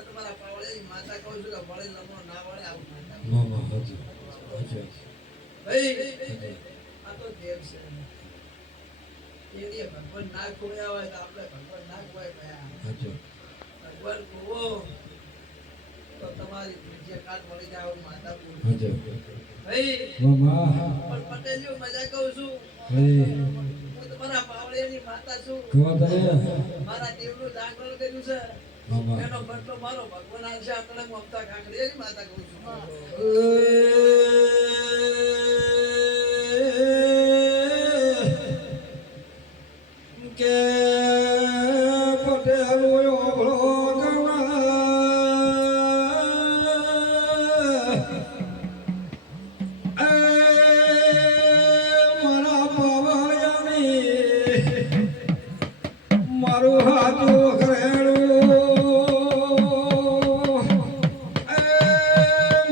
તમારા પાવળેની માતા કહું છું કે વળે લમો ના વળે આવું મામા હાજી હાજી ભાઈ આ તો દેવ છે એની ભગવાન ના ખોયા હોય તો આપણે ભગવાન ના ખોય ભયા હાજી ભગવાન ખોવો તો તમારી જે કાટ મળી જાય માતા પૂરી હાજી ભાઈ મામા પણ પટેલિયો મજા કહું છું ભાઈ હું તમારા પાવળેની માતા છું કવા તને મારા દેવનું જાગરણ કર્યું છે મામા એનો બદલો મારો ભગવાન આવશે આપણે મમતા કાકડી એની માતા કહું છું કે પટેલ ઓળો મારા પાવળિયાની મારું હાથું ઘરેડું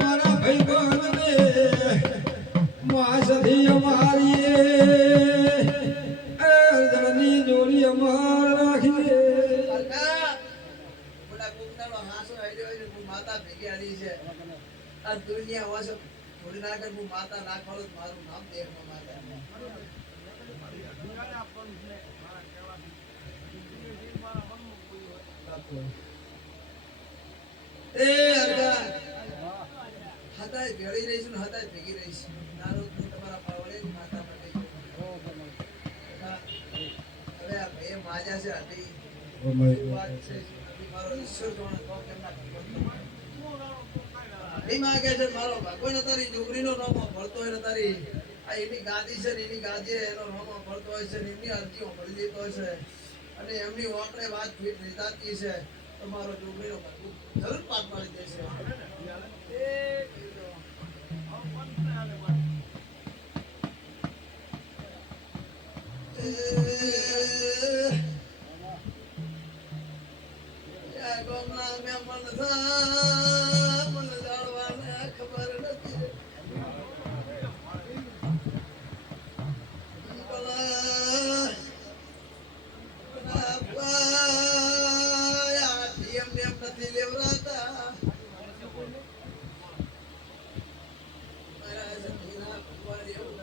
મારા ભાઈ બહેનને માસથી અમારી અર્જણની જોડી અમાર રાખીએ કાકા મોટા કુકનાનો હાસો આઈડ્યો હોય હું માતા ભેગી આલી છે આ દુનિયા હોશે થોડી ના કર હું માતા ના ખોલો મારું નામ દેવમાં માતા એ અરગા હતાય ભેળી રહીશું ને હતાય ભેગી રહીશું નારો તું તમારા પાવળે માતા માટે હવે આ ભાઈ માજા છે હતી વાત છે મારો ઈશ્વર કોણ તો કેમના નહીં માગે છે મારો ભગવાન તારી ડુંગળીનો નામો ભળતો હોય ને તારી આ એની ગાદી છે ને એની ગાદી એનો નામો ભળતો હોય છે ને એમની અરજીઓ ભળી દેતો હોય છે અને એમની ઓકળે વાત ફીટ રીતાતી છે તો મારો ડુંગળીનો ભગવાન જરૂર પાટ મારી દેશે ખબર નથી નથી લેવરાતા મારા જમીના ભગવાન એવું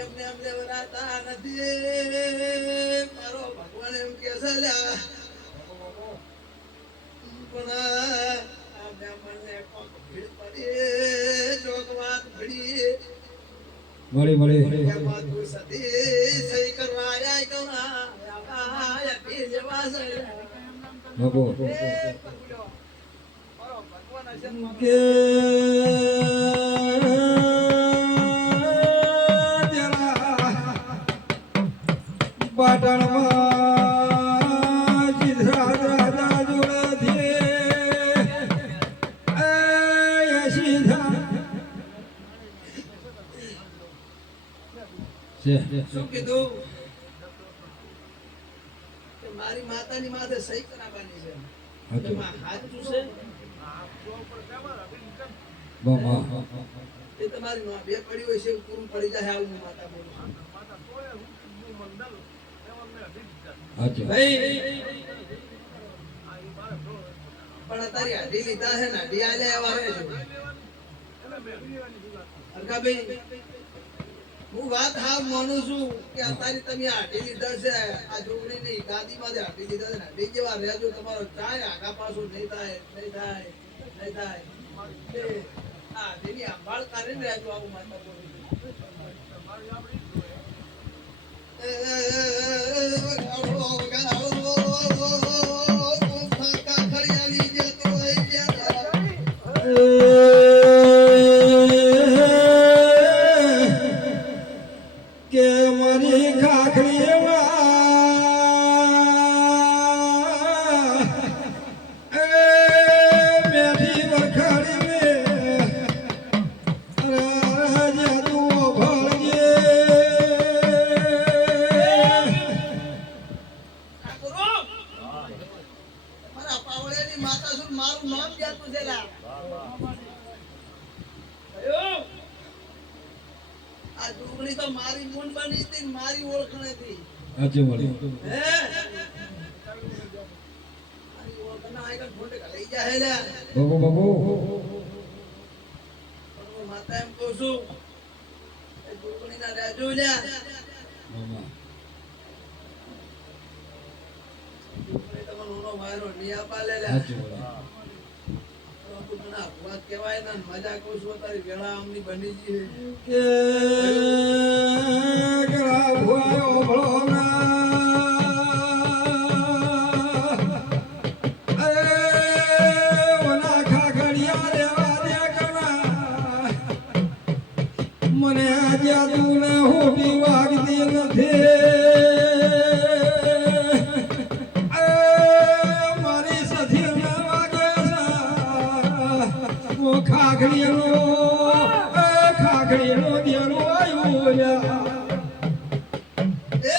એમને એમ લેવરાતા નથી મારો ભગવાન એમ કે છે લ્યા પણ આમને મને કોક ભીડ પડી ચોક વાત ભળી મળી એમાં તું સતી સહી કરવા આયા કણા આયા પી જેવા છે બાબો મારો ભગવાન હશે કે પાટણમાં સિદ્ધરાજ રાજા જોડેથી શું કીધું કે મારી માતાની માથે સહી કરાવવાની છે એમાં હાચું છે બાબા એ તમારી માં બે પડી હોય છે એવું પૂરું પડી જાય આવું હું માતા બોલું છું હાજી ભાઈ પણ તારી હાડી લીધા છે ને હાડી આલ્યા એવા હે જો અરકાભાઈ હું વાત હા માનું છું કે આ તારી તમે હાડી લીધા છે આ જોગણી ની ગાદી માંથી હાડી લીધા છે ને હાડી જેવા રહેજો તમારો ચાય આગા પાછું નહીં થાય નહીં થાય નહીં થાય હા તેની સંભાળ કરીને રહેજો આવું માતા બોલું કે મારી ખાખડી બેઠી વખાડી રાજા તું ભળજે મારા પાવળિયાની માતા શું મારું નામ દેતું છે લા આ ડુંગળી તો મારી મૂન બની હતી મારી ઓળખાણ હતી હાચું વળી હે આની ઓળખના આઈકન ફોટે લઈ જા હે લે બાબુ બાબુ પણ હું માતા એમ કહું છું એ દુર્ગણીના રહેજો લ્યા મામા દુર્ગણી તમારો નોનો મારો નિયા લે લે હાચું વળી બાપુ તને વાત કહેવાય ને મજા કહું છું તારી વેળા આમની બની ગઈ કે ગળા ભુવાયો ભળોના અરે વના ખાખડિયા દેવા દે કના મને આજે તું ને હું બી વાગતી નથી મારી સથી ના વાગે છે ઓ ખાખડીનો દેરો આવ્યો લ્યા એ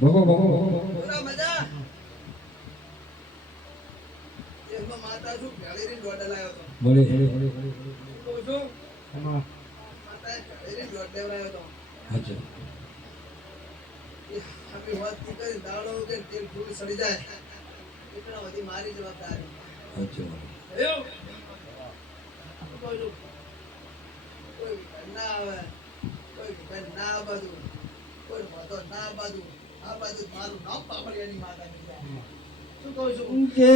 બાબુ બાબુ પૂરા મજા એમાં માતા શું ભેળીની દોડે લાવ્યો તો મળી કહું છું આમાં માતાએ ભેળીની દોડ દેવડાવ્યો તો હાચું એ આપણી વાત થી કરી દાડો કે તેલ ફૂલ સડી જાય એટલા બધી મારી જવાબદારી હાચું એવું શું કહું છું કોઈ વિઘન ના આવે કોઈ વિઘન ના આ બાજુ કોઈ વાંધો ના આ બાજુ મારું નામ પાપડિયાની માતા શું કહું છું કે